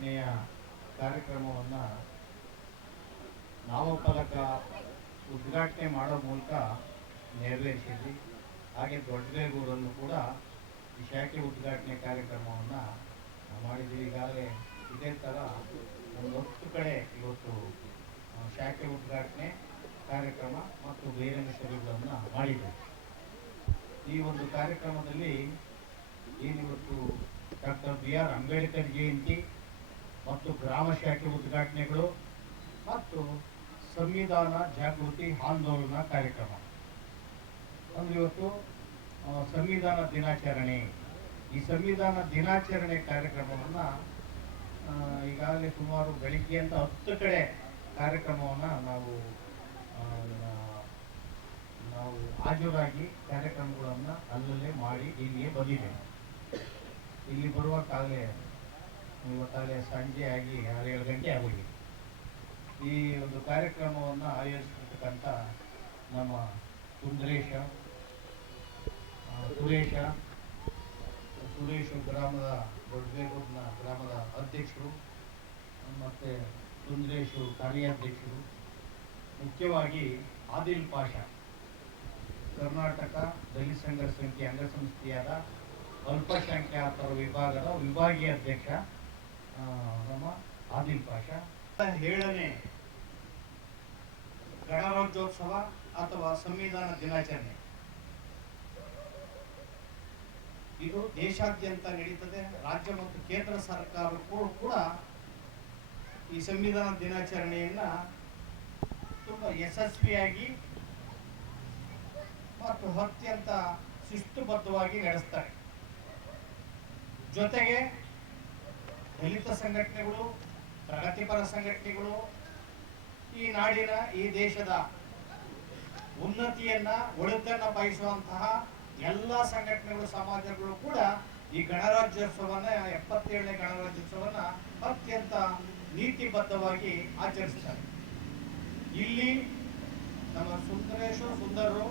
ಉದ್ಘಾಟನೆಯ ಕಾರ್ಯಕ್ರಮವನ್ನು ನಾಮಫಲಕ ಉದ್ಘಾಟನೆ ಮಾಡೋ ಮೂಲಕ ನೆರವೇರಿಸಿದ್ವಿ. ಹಾಗೆ ದೊಡ್ಡಬೇಗೂರನ್ನು ಕೂಡ ಈ ಶಾಖೆ ಉದ್ಘಾಟನೆ ಕಾರ್ಯಕ್ರಮವನ್ನು ಮಾಡಿದ್ವಿ. ಈಗಾಗಲೇ ಇದೇ ಥರ ಒಂದು 10 ಕಡೆ ಇವತ್ತು ಶಾಖೆ ಉದ್ಘಾಟನೆ ಕಾರ್ಯಕ್ರಮ ಮತ್ತು ಬಹಿರಂಗ ಸಭೆಗಳನ್ನು ಮಾಡಿದ್ವಿ. ಈ ಒಂದು ಕಾರ್ಯಕ್ರಮದಲ್ಲಿ ಏನಿವತ್ತು ಡಾಕ್ಟರ್ BR ಅಂಬೇಡ್ಕರ್ ಜಯಂತಿ ಮತ್ತು ಗ್ರಾಮ ಶಾಖೆ ಉದ್ಘಾಟನೆಗಳು ಮತ್ತು ಸಂವಿಧಾನ ಜಾಗೃತಿ ಆಂದೋಲನ ಕಾರ್ಯಕ್ರಮ ಅಂದರೆ ಇವತ್ತು ಸಂವಿಧಾನ ದಿನಾಚರಣೆ. ಈ ಸಂವಿಧಾನ ದಿನಾಚರಣೆ ಕಾರ್ಯಕ್ರಮವನ್ನು ಈಗಾಗಲೇ ಸುಮಾರು ಬೆಳಿಗ್ಗೆಯಿಂದ 10 ಕಡೆ ಕಾರ್ಯಕ್ರಮವನ್ನು ನಾವು ಹಾಜರಾಗಿ ಕಾರ್ಯಕ್ರಮಗಳನ್ನು ಅಲ್ಲಲ್ಲೇ ಮಾಡಿ ಇಲ್ಲಿಗೆ ಬಂದಿದ್ದೇವೆ. ಇಲ್ಲಿ ಬರುವಾಗಲೇ ಇವತ್ತಾಗಲೇ ಸಂಜೆ ಆಗಿ 6-7 ಗಂಟೆ ಆಗೋಗಿದೆ. ಈ ಒಂದು ಕಾರ್ಯಕ್ರಮವನ್ನು ಆಯೋಜಿಸಿರ್ತಕ್ಕಂಥ ನಮ್ಮ ಸುರೇಶ್ ಗ್ರಾಮದ ದೊಡ್ಡಬೇಗೂರಿನ ಗ್ರಾಮದ ಅಧ್ಯಕ್ಷರು ಮತ್ತು ಸುಂದರೇಶು ಕಾರ್ಯಾಧ್ಯಕ್ಷರು, ಮುಖ್ಯವಾಗಿ ಆದಿಲ್ ಪಾಷಾ ಕರ್ನಾಟಕ ದಲಿತ ಸಂಘರ್ಷ ಸಮಿತಿ ಅಂಗಸಂಸ್ಥೆಯಾದ ಅಲ್ಪಸಂಖ್ಯಾತರ ವಿಭಾಗದ ವಿಭಾಗೀಯ ಅಧ್ಯಕ್ಷ ನಮ್ಮ ಆದಿಲ್ ಪಾಷಾ. 7ನೇ ಗಣರಾಜ್ಯೋತ್ಸವ ಅಥವಾ ಸಂವಿಧಾನ ದಿನಾಚರಣೆ ಇದು ದೇಶಾದ್ಯಂತ ನಡೀತದೆ. ರಾಜ್ಯ ಮತ್ತು ಕೇಂದ್ರ ಸರ್ಕಾರಕ್ಕೂ ಕೂಡ ಈ ಸಂವಿಧಾನ ದಿನಾಚರಣೆಯನ್ನ ತುಂಬ ಯಶಸ್ವಿಯಾಗಿ ಮತ್ತು ಅತ್ಯಂತ ಶಿಸ್ತುಬದ್ಧವಾಗಿ ನಡೆಸ್ತಾರೆ. ಜೊತೆಗೆ ದಲಿತ ಸಂಘಟನೆಗಳು, ಪ್ರಗತಿಪರ ಸಂಘಟನೆಗಳು, ಈ ನಾಡಿನ ಈ ದೇಶದ ಉನ್ನತಿಯನ್ನ ಒಳಿತನ್ನ ಬಯಸುವಂತಹ ಎಲ್ಲ ಸಂಘಟನೆಗಳು, ಸಮಾಜಗಳು ಕೂಡ ಈ ಗಣರಾಜ್ಯೋತ್ಸವನ 77ನೇ ಗಣರಾಜ್ಯೋತ್ಸವನ ಅತ್ಯಂತ ನೀತಿಬದ್ಧವಾಗಿ ಆಚರಿಸ್ತಾರೆ. ಇಲ್ಲಿ ನಮ್ಮ ಸುಂದರರು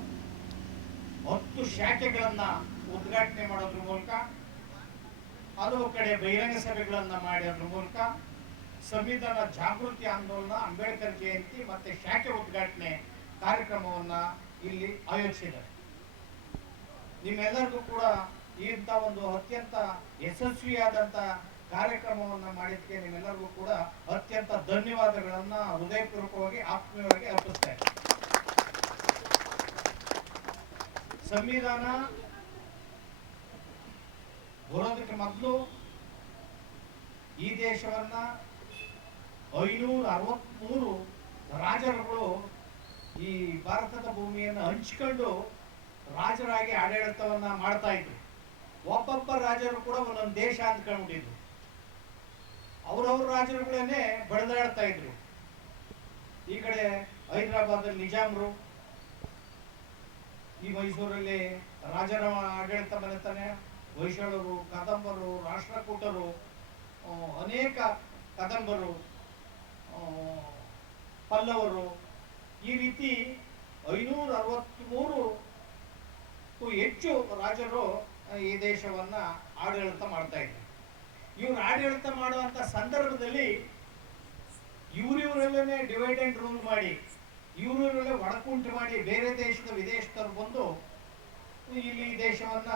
10 ಶಾಖೆಗಳನ್ನ ಉದ್ಘಾಟನೆ ಮಾಡೋದ್ರ ಮೂಲಕ, ಹಲವು ಕಡೆ ಬಹಿರಂಗ ಸಭೆಗಳನ್ನ ಮಾಡೋದ್ರ ಮೂಲಕ ಸಂವಿಧಾನ ಜಾಗೃತಿ ಆಂದೋಲನ, ಅಂಬೇಡ್ಕರ್ ಜಯಂತಿ ಮತ್ತೆ ಶಾಖೆ ಉದ್ಘಾಟನೆ ಕಾರ್ಯಕ್ರಮವನ್ನ ಇಲ್ಲಿ ಆಯೋಜಿಸಿದ್ದಾರೆ. ನಿಮ್ಮೆಲ್ಲರಿಗೂ ಕೂಡ ಇಂಥ ಒಂದು ಅತ್ಯಂತ ಯಶಸ್ವಿಯಾದಂಥ ಕಾರ್ಯಕ್ರಮವನ್ನು ಮಾಡಿದ್ದಕ್ಕೆ ನಿಮ್ಮೆಲ್ಲರಿಗೂ ಕೂಡ ಅತ್ಯಂತ ಧನ್ಯವಾದಗಳನ್ನ ಹೃದಯಪೂರ್ವಕವಾಗಿ ಆತ್ಮೀಯವಾಗಿ ಅರ್ಪಿಸ್ತೇನೆ. ಸಂವಿಧಾನ ಬರೋದಕ್ಕೆ ಮೊದಲು ಈ ದೇಶವನ್ನ 563 ರಾಜರುಗಳು ಈ ಭಾರತದ ಭೂಮಿಯನ್ನು ಹಂಚಿಕೊಂಡು ರಾಜರಾಗಿ ಆಡಳಿತವನ್ನ ಮಾಡ್ತಾ ಇದ್ರು. ಒಬ್ಬೊಬ್ಬ ರಾಜರು ಕೂಡ ಒಂದೊಂದು ದೇಶ ಅಂದ್ಕೊಂಡ್ಬಿಟ್ಟಿದ್ರು. ಅವ್ರವ್ರ ರಾಜರುಗಳನ್ನೇ ಬಡಿದಾಡ್ತಾ ಇದ್ರು. ಈ ಕಡೆ ಹೈದರಾಬಾದಲ್ಲಿ ನಿಜಾಮ್ರು, ಈ ಮೈಸೂರಲ್ಲಿ ರಾಜರ ಆಡಳಿತ ಮನೆತನ, ಹೊಯ್ಸಳರು, ಕದಂಬರು, ರಾಷ್ಟ್ರಕೂಟರು, ಅನೇಕ ಕದಂಬರು, ಪಲ್ಲವರು, ಈ ರೀತಿ 563ಕ್ಕೂ ಹೆಚ್ಚು ರಾಜರು ಈ ದೇಶವನ್ನ ಆಡಳಿತ ಮಾಡ್ತಾ ಇದ್ರು. ಇವ್ರು ಆಡಳಿತ ಮಾಡುವಂತ ಸಂದರ್ಭದಲ್ಲಿ ಇವರಲ್ಲೇ ಡಿವೈಡ್ ಅಂಡ್ ರೂಲ್ ಮಾಡಿ, ಇವರಲ್ಲೇ ಒಡಕುಂಟು ಮಾಡಿ ಬೇರೆ ದೇಶದ ವಿದೇಶದವರು ಬಂದು ಇಲ್ಲಿ ದೇಶವನ್ನ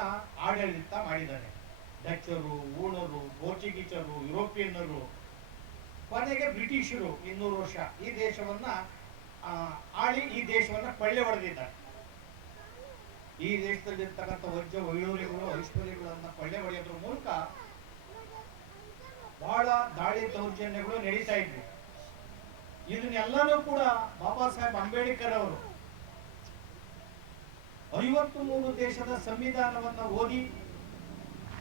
ಆಡಳಿತ ಮಾಡಿದ್ದಾರೆ. ಡಚ್ಚರು, ಊಣರು, ಪೋರ್ಚುಗೀಸರು, ಯುರೋಪಿಯನ್ನರು, ಕೊನೆಗೆ ಬ್ರಿಟಿಷರು 200 ವರ್ಷ ಈ ದೇಶವನ್ನ ಆಳಿ ಈ ದೇಶವನ್ನ ಕೊಳ್ಳೆ ಹೊಡೆದಿದ್ದಾರೆ. ಈ ದೇಶದಲ್ಲಿರ್ತಕ್ಕಂಥ ವಜ್ರ ವೈಡೂರ್ಯಗಳು, ಐಶ್ವರ್ಯಗಳನ್ನ ಕೊಳ್ಳೆ ಹೊಡೆಯೋದ್ರ ಮೂಲಕ ಬಹಳ ದಾಳಿ ದೌರ್ಜನ್ಯಗಳು ನಡೀತಾ ಇದ್ವಿ. ಇದನ್ನೆಲ್ಲನೂ ಕೂಡ ಬಾಬಾ ಸಾಹೇಬ್ ಅಂಬೇಡ್ಕರ್ ಅವರು 53 ದೇಶದ ಸಂವಿಧಾನವನ್ನ ಓದಿ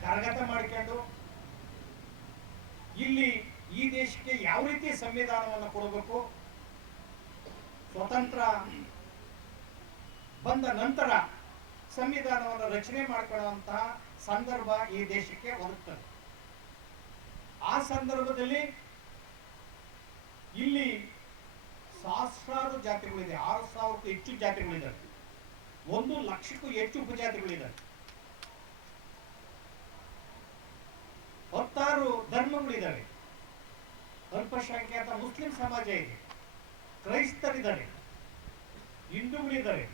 ಕರಗತ ಮಾಡಿಕೊಂಡು ಇಲ್ಲಿ ಈ ದೇಶಕ್ಕೆ ಯಾವ ರೀತಿ ಸಂವಿಧಾನವನ್ನು ಕೊಡಬೇಕು, ಸ್ವತಂತ್ರ ಬಂದ ನಂತರ ಸಂವಿಧಾನವನ್ನು ರಚನೆ ಮಾಡಿಕೊಳ್ಳುವಂತಹ ಸಂದರ್ಭ ಈ ದೇಶಕ್ಕೆ ಒದಗುತ್ತದೆ. ಆ ಸಂದರ್ಭದಲ್ಲಿ ಇಲ್ಲಿ ಸಹಸ್ರಾರು ಜಾತಿಗಳಿದೆ, 6000ಕ್ಕೂ ಹೆಚ್ಚು ಜಾತಿಗಳಿದ್ದಾವೆ, 1 ಲಕ್ಷಕ್ಕೂ ಹೆಚ್ಚು ಉಪಜಾತಿಗಳಿದ್ದಾವೆ, 16 ಧರ್ಮಗಳಿದ್ದಾವೆ. ಅಲ್ಪಸಂಖ್ಯಾತ ಮುಸ್ಲಿಂ ಸಮಾಜ ಇದೆ, ಕ್ರೈಸ್ತರಿದ್ದಾರೆ, ಹಿಂದೂಗಳಿದ್ದಾರೆ,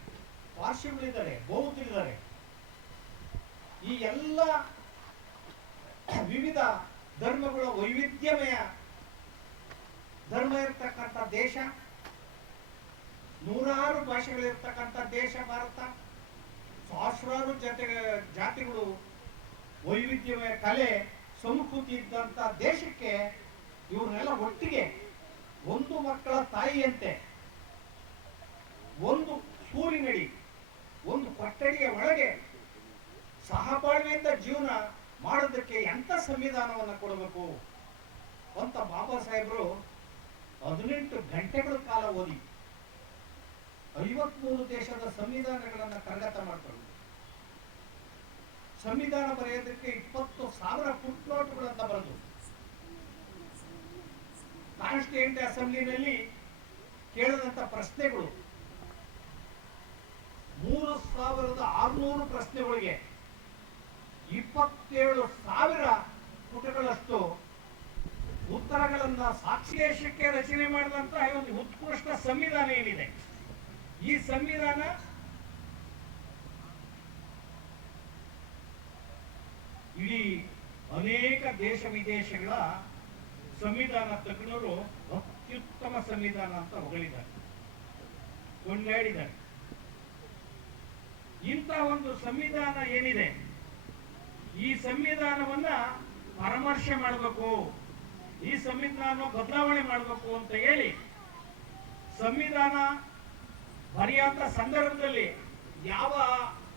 ಪಾರ್ಸಿಗಳಿದ್ದಾರೆ, ಬೌದ್ಧರಿದ್ದಾರೆ. ಈ ಎಲ್ಲ ವಿವಿಧ ಧರ್ಮಗಳ ವೈವಿಧ್ಯಮಯ ಧರ್ಮ ಇರ್ತಕ್ಕಂಥ ದೇಶ, ನೂರಾರು ಭಾಷೆಗಳಿರ್ತಕ್ಕಂಥ ದೇಶ ಭಾರತ, ಸಹಸ್ರಾರು ಜಾತಿಗಳು, ವೈವಿಧ್ಯಮಯ ಕಲೆ ಸಂಸ್ಕೃತಿ ಇದ್ದಂಥ ದೇಶಕ್ಕೆ ಇವ್ರನ್ನೆಲ್ಲ ಒಟ್ಟಿಗೆ ಒಂದು ಮಕ್ಕಳ ತಾಯಿಯಂತೆ ಒಂದು ಸೂರಿನಡಿ ಒಂದು ಕೊಠಡಿಯ ಒಳಗೆ ಸಹಬಾಳ್ವೆಯಿಂದ ಜೀವನ ಮಾಡೋದಕ್ಕೆ ಎಂಥ ಸಂವಿಧಾನವನ್ನು ಕೊಡಬೇಕು ಅಂತ ಬಾಬಾ ಸಾಹೇಬರು 18 ಗಂಟೆಗಳ ಕಾಲ ಓದಿ 53 ದೇಶದ ಸಂವಿಧಾನಗಳನ್ನು ಕರಗತ ಮಾಡ್ತಾರೆ. ಸಂವಿಧಾನ ಬರೆಯೋದಕ್ಕೆ 20,000 ಫುಟ್ ನೋಟ್ಗಳನ್ನ ಬರೆದು ಕಾನ್ಸ್ಟಿಟ್ಯೂಂಟ್ ಅಸೆಂಬ್ಲಿನಲ್ಲಿ ಕೇಳಿದಂತ ಪ್ರಶ್ನೆಗಳು 3,600 ಪ್ರಶ್ನೆಗಳಿಗೆ 27,000 ಪುಟಗಳಷ್ಟು ಉತ್ತರಗಳನ್ನ ಸಾಕ್ಷಿ ರಚನೆ ಮಾಡಿದಂತಹ ಒಂದು ಉತ್ಕೃಷ್ಟ ಸಂವಿಧಾನ ಏನಿದೆ, ಈ ಸಂವಿಧಾನ ಇಡೀ ಅನೇಕ ದೇಶ ವಿದೇಶಗಳ ಸಂವಿಧಾನ ತಜ್ಞರು ಅತ್ಯುತ್ತಮ ಸಂವಿಧಾನ ಅಂತ ಹೊಗಳಿದ್ದಾರೆ, ಕೊಂಡಾಡಿದ್ದಾರೆ. ಇಂಥ ಒಂದು ಸಂವಿಧಾನ ಏನಿದೆ, ಈ ಸಂವಿಧಾನವನ್ನ ಪರಾಮರ್ಶೆ ಮಾಡಬೇಕು, ಈ ಸಂವಿಧಾನ ಬದಲಾವಣೆ ಮಾಡಬೇಕು ಅಂತ ಹೇಳಿ ಸಂವಿಧಾನ ಬರೆಯುವಂತ ಸಂದರ್ಭದಲ್ಲಿ ಯಾವ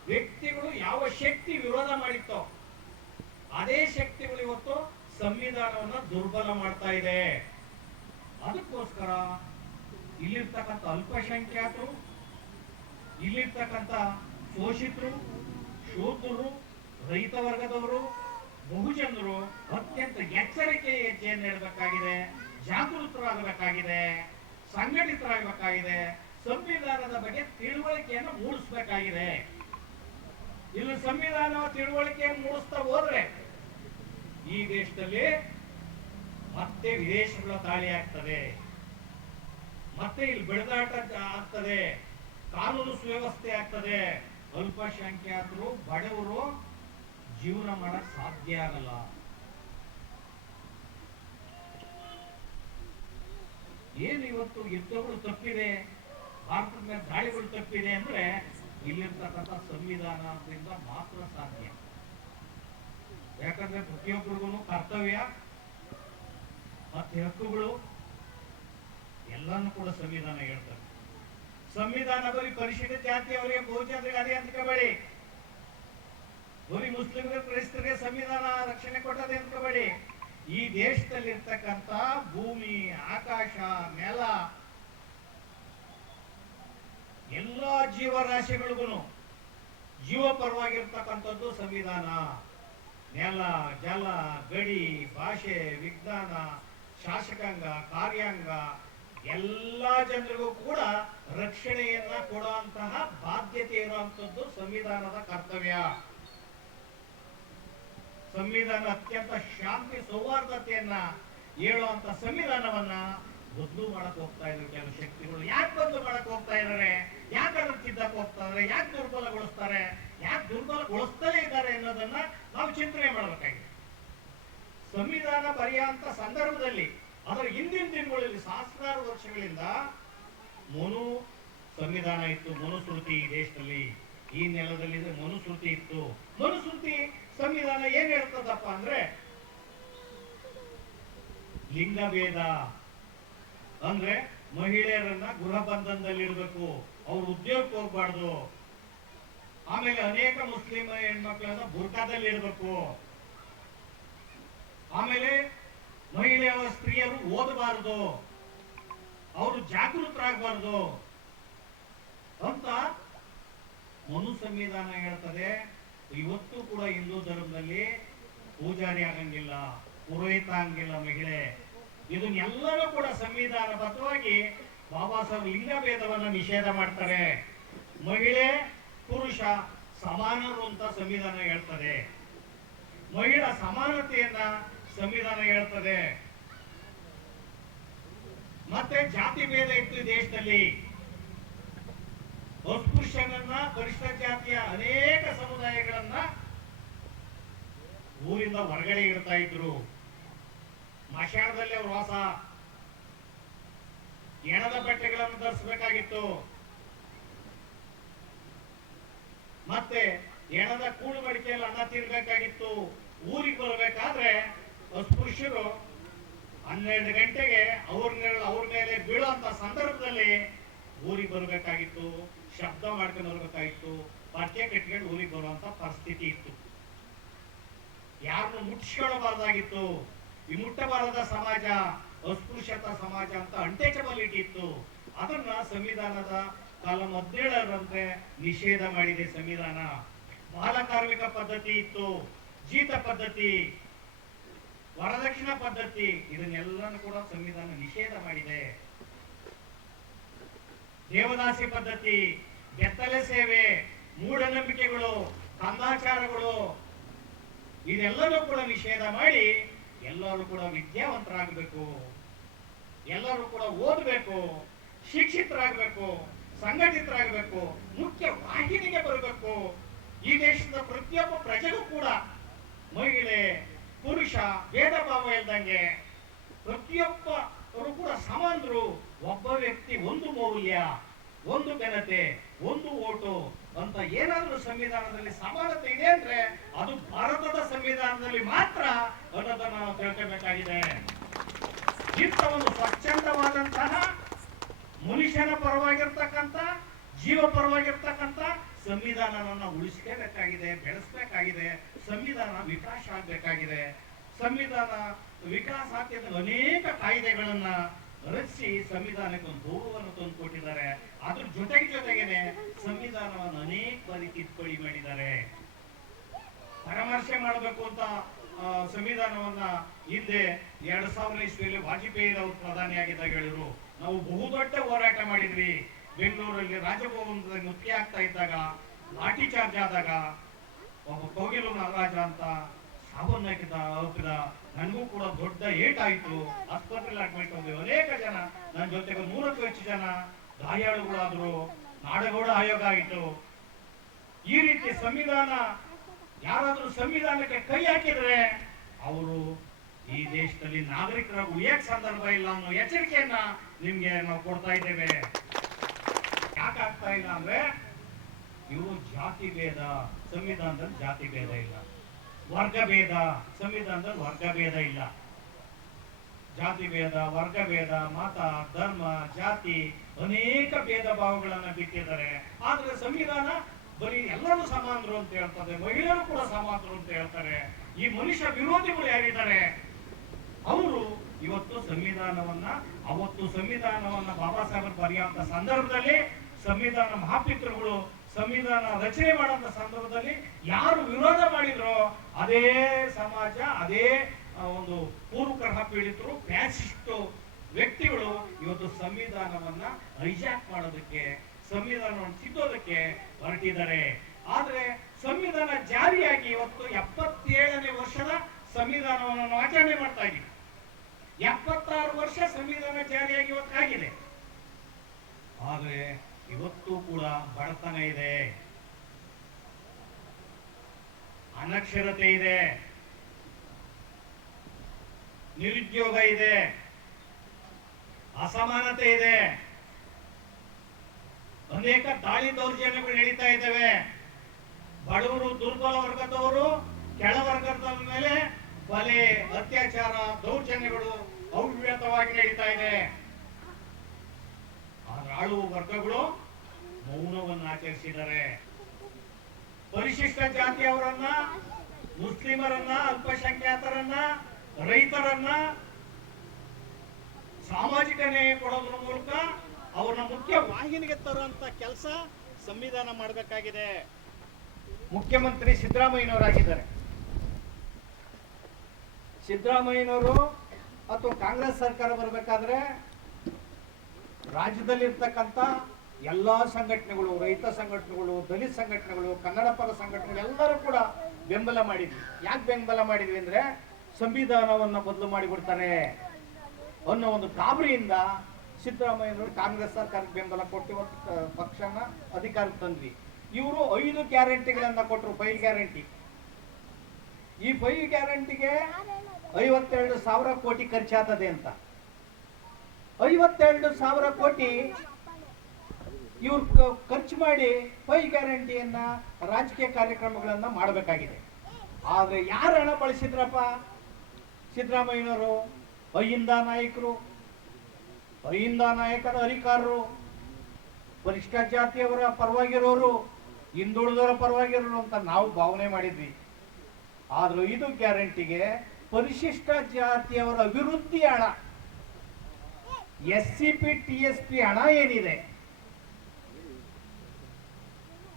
ವ್ಯಕ್ತಿಗಳು ಯಾವ ಶಕ್ತಿ ವಿರೋಧ ಮಾಡಿತ್ತೋ ಅದೇ ಶಕ್ತಿಗಳು ಇವತ್ತು ಸಂವಿಧಾನವನ್ನ ದುರ್ಬಲ ಮಾಡ್ತಾ ಇದೆ. ಅದಕ್ಕೋಸ್ಕರ ಇಲ್ಲಿರ್ತಕ್ಕಂಥ ಅಲ್ಪಸಂಖ್ಯಾತರು, ಇಲ್ಲಿರ್ತಕ್ಕಂಥ ಶೋಷಿತರು, ಶೂದ್ರರು, ರೈತ ವರ್ಗದವರು, ಬಹುಜನರು ಅತ್ಯಂತ ಎಚ್ಚರಿಕೆ ಹೆಜ್ಜೆಯನ್ನು ಇಡಬೇಕಾಗಿದೆ, ಜಾಗೃತರಾಗಬೇಕಾಗಿದೆ, ಸಂಘಟಿತರಾಗಬೇಕಾಗಿದೆ, ಸಂವಿಧಾನದ ಬಗ್ಗೆ ತಿಳುವಳಿಕೆಯನ್ನು ಮೂಡಿಸಬೇಕಾಗಿದೆ. ಇಲ್ಲಿ ಸಂವಿಧಾನ ತಿಳುವಳಿಕೆಯನ್ನು ಮೂಡಿಸ್ತಾ ಹೋದ್ರೆ ಈ ದೇಶದಲ್ಲಿ ಮತ್ತೆ ವಿದೇಶಗಳ ದಾಳಿ ಆಗ್ತದೆ, ಮತ್ತೆ ಇಲ್ಲಿ ಬೆಳೆದಾಟ ಆಗ್ತದೆ, ಕಾನೂನು ಸುವ್ಯವಸ್ಥೆ ಆಗ್ತದೆ, ಅಲ್ಪಸಂಖ್ಯಾತರು ಬಡವರು ಜೀವನ ಮಾಡಕ್ ಸಾಧ್ಯ ಆಗಲ್ಲ. ಏನು ಇವತ್ತು ಯುದ್ಧಗಳು ತಪ್ಪಿದೆ, ಭಾರತದ ಮೇಲೆ ದಾಳಿಗಳು ತಪ್ಪಿದೆ ಅಂದ್ರೆ ಇಲ್ಲಿರ್ತಕ್ಕಂಥ ಸಂವಿಧಾನದಿಂದ ಮಾತ್ರ ಸಾಧ್ಯ. ಯಾಕಂದ್ರೆ ಪ್ರತಿಯೊಬ್ಬರಿಗೂ ಕರ್ತವ್ಯ ಮತ್ತೆ ಹಕ್ಕುಗಳು ಎಲ್ಲಾನು ಕೂಡ ಸಂವಿಧಾನ ಹೇಳ್ತಾರೆ. ಸಂವಿಧಾನ ಬರೀ ಪರಿಶಿಷ್ಟ ಜಾತಿಯವರಿಗೆ ಬಹುಜನರಿಗೆ ಅದೇ ಅಂದ್ಕೋಬೇಡಿ, ಬರೀ ಮುಸ್ಲಿಮರಿಗೆ ಕ್ರೈಸ್ತರಿಗೆ ಸಂವಿಧಾನ ರಕ್ಷಣೆ ಕೊಟ್ಟದೆ ಅಂದ್ಕೋಬೇಡಿ. ಈ ದೇಶದಲ್ಲಿರ್ತಕ್ಕಂಥ ಭೂಮಿ, ಆಕಾಶ, ನೆಲ ಎಲ್ಲಾ ಜೀವರಾಶಿಗಳಿಗೂ ಜೀವಪರವಾಗಿರ್ತಕ್ಕಂಥದ್ದು ಸಂವಿಧಾನ. ನೆಲ, ಜಲ, ಗಡಿ, ಭಾಷೆ, ವಿಜ್ಞಾನ, ಶಾಸಕಾಂಗ, ಕಾರ್ಯಾಂಗ ಎಲ್ಲಾ ಜನರಿಗೂ ಕೂಡ ರಕ್ಷಣೆಯನ್ನ ಕೊಡುವಂತಹ ಬಾಧ್ಯತೆ ಇರುವಂತದ್ದು ಸಂವಿಧಾನದ ಕರ್ತವ್ಯ. ಸಂವಿಧಾನ ಅತ್ಯಂತ ಶಾಂತಿ ಸೌಹಾರ್ದತೆಯನ್ನ ಹೇಳುವಂತ ಸಂವಿಧಾನವನ್ನ ಬದಲು ಮಾಡಕ್ ಹೋಗ್ತಾ ಇದ್ರು ಕೆಲವು ಶಕ್ತಿಗಳು. ಯಾಕೆ ಬದಲು ಮಾಡಕ್ ಹೋಗ್ತಾ ಇದಾರೆ, ಯಾಕೆ ಅದ್ರ ತಿದ್ದಕ್ ಹೋಗ್ತಾ ಇದಾರೆ, ಯಾಕೆ ದುರ್ಬಲಗೊಳಿಸ್ತಾರೆ, ಯಾಕೆ ದುರ್ಬಲಗೊಳಿಸ್ತಲೇ ಇದ್ದಾರೆ ಅನ್ನೋದನ್ನ ನಾವು ಚಿಂತನೆ ಮಾಡಬೇಕಾಗಿದೆ. ಸಂವಿಧಾನ ಬರೆಯುವಂತ ಸಂದರ್ಭದಲ್ಲಿ ಅದರ ಹಿಂದಿನ ದಿನಗಳಲ್ಲಿ ಸಹಸ್ರಾರು ವರ್ಷಗಳಿಂದ ಮನು ಸಂವಿಧಾನ ಇತ್ತು, ಮನುಸ್ಮೃತಿ ಈ ದೇಶದಲ್ಲಿ ಈ ನೆಲದಲ್ಲಿ ಮನುಸ್ಮೃತಿ ಇತ್ತು. ಮನುಸ್ಮೃತಿ ಸಂವಿಧಾನ ಏನ್ ಹೇಳ್ತದಪ್ಪ ಅಂದ್ರೆ ಲಿಂಗಭೇದ ಅಂದ್ರೆ ಮಹಿಳೆಯರನ್ನ ಗೃಹ ಬಂಧನದಲ್ಲಿರ್ಬೇಕು, ಅವ್ರ ಉದ್ಯೋಗಕ್ಕೆ ಹೋಗ್ಬಾರ್ದು, ಆಮೇಲೆ ಅನೇಕ ಮುಸ್ಲಿಂ ಹೆಣ್ಮಕ್ಳನ್ನ ಬುರ್ಕಾದಲ್ಲಿ ಇಡಬೇಕು, ಆಮೇಲೆ ಮಹಿಳೆಯರ ಸ್ತ್ರೀಯರು ಓದಬಾರದು, ಅವರು ಜಾಗೃತರಾಗಬಾರದು ಅಂತ ಮನು ಸಂವಿಧಾನ ಹೇಳ್ತದೆ. ಇವತ್ತು ಕೂಡ ಹಿಂದೂ ಧರ್ಮದಲ್ಲಿ ಪೂಜಾರಿ ಆಗಂಗಿಲ್ಲ, ಪುರೋಹಿತ ಆಗಂಗಿಲ್ಲ ಮಹಿಳೆ. ಇದನ್ನೆಲ್ಲರೂ ಕೂಡ ಸಂವಿಧಾನಬದ್ಧವಾಗಿ ಬಾಬಾ ಸಾಹೇಬ್ ಲಿಂಗಭೇದವನ್ನ ನಿಷೇಧ ಮಾಡ್ತಾರೆ. ಮಹಿಳೆ ಪುರುಷ ಸಮಾನರು ಅಂತ ಸಂವಿಧಾನ ಹೇಳ್ತದೆ. ಮಹಿಳಾ ಸಮಾನತೆಯನ್ನ ಸಂವಿಧಾನ ಹೇಳ್ತದೆ. ಮತ್ತೆ ಜಾತಿ ಭೇದ ಇತ್ತು ಈ ದೇಶದಲ್ಲಿ. ಅಸ್ಪೃಶ್ಯನನ್ನ, ಪರಿಷ್ಠ ಜಾತಿಯ ಅನೇಕ ಸಮುದಾಯಗಳನ್ನ ಊರಿಂದ ಹೊರಗಡೆ ಇಡ್ತಾ ಇದ್ರು. ಮಶಾಣದಲ್ಲಿ ಅವ್ರ ವಾಸ, ಎಣದ ಬಟ್ಟೆಗಳನ್ನು ಧರಿಸಬೇಕಾಗಿತ್ತು. ಮತ್ತೆ ಎಣದ ಕೂಳು ಮಡಿಕೆಯಲ್ಲಿ ಅನ್ನ ತಿನ್ಬೇಕಾಗಿತ್ತು. ಊರಿಗೆ ಬರಬೇಕಾದ್ರೆ ಅಸ್ಪೃಶ್ಯರು 12 ಗಂಟೆಗೆ ಅವ್ರ ಮೇಲೆ ಬೀಳುವಂತ ಸಂದರ್ಭದಲ್ಲಿ ಊರಿಗೆ ಬರಬೇಕಾಗಿತ್ತು. ಶಬ್ದ ಮಾಡ್ಕೊಂಡು ಬರ್ಬೇಕಾಗಿತ್ತು. ಪಕ್ಕೆ ಕಟ್ಕೊಂಡು ಊರಿಗೆ ಬರುವಂತ ಪರಿಸ್ಥಿತಿ ಇತ್ತು. ಯಾರನ್ನು ಮುಟ್ಟಿಸ್ಕೊಳ್ಳಬಾರ್ದಾಗಿತ್ತು. ಈ ಮುಟ್ಟಬಾರದ ಸಮಾಜ ಅಸ್ಪೃಶ್ಯತಾ ಸಮಾಜ ಅಂತ ಅನ್ಟಚಬಲಿಟಿ ಇತ್ತು. ಅದನ್ನ ಸಂವಿಧಾನದ ಕಾಲಂ 17ರಂತೆ ನಿಷೇಧ ಮಾಡಿದೆ ಸಂವಿಧಾನ. ಬಾಲ ಕಾರ್ಮಿಕ ಪದ್ಧತಿ ಇತ್ತು, ಜೀತ ಪದ್ಧತಿ, ವರದಕ್ಷಿಣಾ ಪದ್ಧತಿ, ಇದನ್ನೆಲ್ಲನೂ ಕೂಡ ಸಂವಿಧಾನ ನಿಷೇಧ ಮಾಡಿದೆ. ದೇವದಾಸಿ ಪದ್ಧತಿ, ಬೆತ್ತಲೆ ಸೇವೆ, ಮೂಢನಂಬಿಕೆಗಳು, ಕಂದಾಚಾರಗಳು, ಇದೆಲ್ಲನೂ ಕೂಡ ನಿಷೇಧ ಮಾಡಿ ಎಲ್ಲರೂ ಕೂಡ ವಿದ್ಯಾವಂತರಾಗಬೇಕು, ಎಲ್ಲರೂ ಕೂಡ ಓದಬೇಕು, ಶಿಕ್ಷಿತರಾಗಬೇಕು, ಸಂಘಟಿತರಾಗಬೇಕು, ಮುಖ್ಯ ವಾಹಿನಿಗೆ ಬರಬೇಕು. ಈ ದೇಶದ ಪ್ರತಿಯೊಬ್ಬ ಪ್ರಜೆಗೂ ಕೂಡ ಮಹಿಳೆ ಪುರುಷ ಭೇದ ಭಾವ ಇಲ್ದಂಗೆ ಪ್ರತಿಯೊಬ್ಬರು ಕೂಡ ಸಮಾನರು. ಒಬ್ಬ ವ್ಯಕ್ತಿ ಒಂದು ಮೌಲ್ಯ, ಒಂದು ಘನತೆ, ಒಂದು ಓಟು ಅಂತ ಏನಾದ್ರೂ ಸಂವಿಧಾನದಲ್ಲಿ ಸಮಾನತೆ ಇದೆ ಅಂದ್ರೆ ಅದು ಭಾರತದ ಸಂವಿಧಾನದಲ್ಲಿ ಮಾತ್ರ ಅನ್ನೋದನ್ನ ನಾವು ತಿಳ್ಕೋಬೇಕಾಗಿದೆ. ಇಂಥ ಒಂದು ಸ್ವಚ್ಛಂದವಾದಂತಹ ಮನುಷ್ಯನ ಪರವಾಗಿರ್ತಕ್ಕಂಥ, ಜೀವ ಪರವಾಗಿರ್ತಕ್ಕಂಥ ಸಂವಿಧಾನವನ್ನ ಉಳಿಸಲೇಬೇಕಾಗಿದೆ, ಬೆಳೆಸಬೇಕಾಗಿದೆ. ಸಂವಿಧಾನ ವಿಕಾಸ ಆಗಬೇಕಾಗಿದೆ. ಸಂವಿಧಾನ ವಿಕಾಸ ಆಗ್ತಿದ್ದ ಅನೇಕ ಕಾಯ್ದೆಗಳನ್ನ ರಚಿಸಿ ಸಂವಿಧಾನಕ್ಕೆ ಒಂದು ಗೌರವವನ್ನು ತಂದು ಕೊಟ್ಟಿದ್ದಾರೆ. ಅದ್ರ ಜೊತೆಗೇನೆ ಸಂವಿಧಾನವನ್ನು ಅನೇಕ ಬಾರಿ ತಿದ್ದುಪಡಿ ಮಾಡಿದ್ದಾರೆ. ಪರಾಮರ್ಶೆ ಮಾಡಬೇಕು ಅಂತ ಸಂವಿಧಾನವನ್ನ ಹಿಂದೆ 2000 ಇಸ್ವಿಯಲ್ಲಿ ವಾಜಪೇಯಿ ಅವರು ಪ್ರಧಾನಿಯಾಗಿದ್ದಾಗ ಹೇಳಿದ್ರು. ನಾವು ಬಹುದೊಡ್ಡ ಹೋರಾಟ ಮಾಡಿದ್ವಿ. ಬೆಂಗಳೂರಲ್ಲಿ ರಾಜಭವನದಲ್ಲಿ ಮುಖ್ಯ ಆಗ್ತಾ ಇದ್ದಾಗ ಲಾಠಿ ಚಾರ್ಜ್ ಆದಾಗ ಒಬ್ಬ ಕೋಗಿಲು ನಾಗರಾಜ ಅಂತ ಸಾವನ್ನಪ್ಪಿದ. ನನಗೂ ಕೂಡ ದೊಡ್ಡ ಏಟಾಯ್ತು. ಆಸ್ಪತ್ರೆಯಲ್ಲಿ ಅಡ್ಮಿಟ್ ಹೋಗಿ ಅನೇಕ ಜನ, ನನ್ನ ಜೊತೆಗೆ 100ಕ್ಕೂ ಹೆಚ್ಚು ಜನ ಗಾಯಾಳುಗಳಾದ್ರು. ನಾಡಗೌಡ ಆಯೋಗ ಆಯಿತು. ಈ ರೀತಿ ಸಂವಿಧಾನ, ಯಾರಾದ್ರೂ ಸಂವಿಧಾನಕ್ಕೆ ಕೈ ಹಾಕಿದ್ರೆ ಅವರು ಈ ದೇಶದಲ್ಲಿ ನಾಗರಿಕರಾಗಿ ಉಳಿಯಕ್ ಸಂದರ್ಭ ಇಲ್ಲ ಅನ್ನೋ ಎಚ್ಚರಿಕೆಯನ್ನ ನಿಮ್ಗೆ ನಾವು ಕೊಡ್ತಾ ಇದ್ದೇವೆ. ಯಾಕಾಗ್ತಾ ಇಲ್ಲ ಅಂದ್ರೆ ಇವರು ಜಾತಿ ಭೇದ, ಸಂವಿಧಾನದಲ್ಲಿ ಜಾತಿ ಭೇದ ಇಲ್ಲ. ವರ್ಗ ಭೇದ, ಸಂವಿಧಾನದಲ್ಲಿ ವರ್ಗ ಭೇದ ಇಲ್ಲ. ಜಾತಿ ಭೇದ, ವರ್ಗ ಭೇದ, ಮತ, ಧರ್ಮ, ಜಾತಿ ಅನೇಕ ಭೇದ ಭಾವಗಳನ್ನ ಬಿಟ್ಟಿದ್ದಾರೆ. ಆದ್ರೆ ಸಂವಿಧಾನ ಬರೀ ಎಲ್ಲರೂ ಸಮಾನರು ಅಂತ ಹೇಳ್ತಾರೆ, ಮಹಿಳೆಯರು ಕೂಡ ಸಮಾನರು ಅಂತ ಹೇಳ್ತಾರೆ. ಈ ಮನುಷ್ಯ ವಿರೋಧಿಗಳು ಯಾರಿದ್ದಾರೆ ಅವರು ಇವತ್ತು ಸಂವಿಧಾನವನ್ನ, ಅವತ್ತು ಸಂವಿಧಾನವನ್ನ ಬಾಬಾ ಸಾಹೇಬರು ಬರೆಯುವಂತ ಸಂದರ್ಭದಲ್ಲಿ ಸಂವಿಧಾನ ಮಹಾಪಿತೃಗಳು ಸಂವಿಧಾನ ರಚನೆ ಮಾಡುವಂತ ಸಂದರ್ಭದಲ್ಲಿ ಯಾರು ವಿರೋಧ ಮಾಡಿದ್ರೋ ಅದೇ ಸಮಾಜ, ಅದೇ ಒಂದು ಪೂರ್ವಗ್ರಹ ಪೀಡಿತರು, ಫ್ಯಾಸಿಸ್ಟ್ ವ್ಯಕ್ತಿಗಳು ಇವತ್ತು ಸಂವಿಧಾನವನ್ನ ಹೈಜಾಕ್ ಮಾಡೋದಕ್ಕೆ, ಸಂವಿಧಾನವನ್ನು ತಿದ್ದೋದಕ್ಕೆ ಹೊರಟಿದ್ದಾರೆ. ಆದ್ರೆ ಸಂವಿಧಾನ ಜಾರಿಯಾಗಿ ಇವತ್ತು 77ನೇ ವರ್ಷದ ಸಂವಿಧಾನವನ್ನು ನಾವು ಆಚರಣೆ ಮಾಡ್ತಾ ಇದ್ದೀವಿ. 76 ವರ್ಷ ಸಂವಿಧಾನ ಜಾರಿಯಾಗಿ ಇವತ್ತಾಗಿದೆ. ಆದ್ರೆ ಇವತ್ತು ಕೂಡ ಬಡತನ ಇದೆ, ಅನಕ್ಷರತೆ ಇದೆ, ನಿರುದ್ಯೋಗ ಇದೆ, ಅಸಮಾನತೆ ಇದೆ, ಅನೇಕ ದಾಳಿ ದೌರ್ಜನ್ಯಗಳು ನಡೀತಾ ಇದ್ದಾವೆ. ಬಡವರು, ದುರ್ಬಲ ವರ್ಗದವರು ಕೆಳವರ್ಗದ ಮೇಲೆ ಕೊಲೆ, ಅತ್ಯಾಚಾರ, ದೌರ್ಜನ್ಯಗಳು ಅವ್ಯಕ್ತವಾಗಿ ನಡೀತಾ ಇದೆ. ಆಳುವ ವರ್ಗಗಳು ಮೌನವನ್ನು ಆಚರಿಸಿದ್ದಾರೆ. ಪರಿಶಿಷ್ಟ ಜಾತಿಯವರನ್ನ, ಮುಸ್ಲಿಮರನ್ನ, ಅಲ್ಪಸಂಖ್ಯಾತರನ್ನ, ರೈತರನ್ನ ಸಾಮಾಜಿಕ ನ್ಯಾಯ ಕೊಡೋದ್ರ ಮೂಲಕ ಅವ್ರನ್ನ ಮುಖ್ಯ ವಾಹಿನಿಗೆ ತರುವಂತ ಕೆಲಸ ಸಂವಿಧಾನ ಮಾಡಬೇಕಾಗಿದೆ. ಮುಖ್ಯಮಂತ್ರಿ ಸಿದ್ದರಾಮಯ್ಯನವರಾಗಿದ್ದಾರೆ. ಸಿದ್ದರಾಮಯ್ಯನವರು ಅಥವಾ ಕಾಂಗ್ರೆಸ್ ಸರ್ಕಾರ ಬರಬೇಕಾದ್ರೆ ರಾಜ್ಯದಲ್ಲಿರ್ತಕ್ಕಂಥ ಎಲ್ಲಾ ಸಂಘಟನೆಗಳು, ರೈತ ಸಂಘಟನೆಗಳು, ದಲಿತ ಸಂಘಟನೆಗಳು, ಕನ್ನಡ ಪರ ಸಂಘಟನೆಗಳು ಎಲ್ಲರೂ ಕೂಡ ಬೆಂಬಲ ಮಾಡಿದ್ವಿ. ಯಾಕೆ ಬೆಂಬಲ ಮಾಡಿದ್ವಿ ಅಂದ್ರೆ ಸಂವಿಧಾನವನ್ನ ಬದಲು ಮಾಡಿಬಿಡ್ತಾರೆ ಅನ್ನೋ ಒಂದು ಗಾಬರಿಯಿಂದ ಸಿದ್ದರಾಮಯ್ಯನವರು ಕಾಂಗ್ರೆಸ್ ಸರ್ಕಾರಕ್ಕೆ ಬೆಂಬಲ ಕೊಟ್ಟು ಇವತ್ತು ಪಕ್ಷನ ಅಧಿಕಾರಕ್ಕೆ ತಂದ್ವಿ. ಇವರು 5 ಗ್ಯಾರಂಟಿಗಳನ್ನ ಕೊಟ್ಟರು, 5 ಗ್ಯಾರಂಟಿ. ಈ 5 ಗ್ಯಾರಂಟಿಗೆ 52,000 ಕೋಟಿ ಖರ್ಚಾಗ್ತದೆ ಅಂತ. 52,000 ಕೋಟಿ ಇವ್ರು ಖರ್ಚು ಮಾಡಿ 5 ಗ್ಯಾರಂಟಿಯನ್ನ ರಾಜಕೀಯ ಕಾರ್ಯಕ್ರಮಗಳನ್ನ ಮಾಡಬೇಕಾಗಿದೆ. ಆದ್ರೆ ಯಾರು ಹಣ ಬಳಸಿದ್ರಪ್ಪ? ಸಿದ್ದರಾಮಯ್ಯನವರು, ಅಹಿಂದ ನಾಯಕರು, ಅಹಿಂದ ನಾಯಕರ ಅಧಿಕಾರರು, ಪರಿಷ್ಠ ಜಾತಿಯವರ ಪರವಾಗಿರೋರು, ಹಿಂದುಳಿದವರ ಪರವಾಗಿರೋರು ಅಂತ ನಾವು ಭಾವನೆ ಮಾಡಿದ್ವಿ. ಆದ್ರೂ 5 ಗ್ಯಾರಂಟಿಗೆ ಪರಿಶಿಷ್ಟ ಜಾತಿಯವರ ಅಭಿವೃದ್ಧಿ ಹಣ, SCP TSP ಹಣ ಏನಿದೆ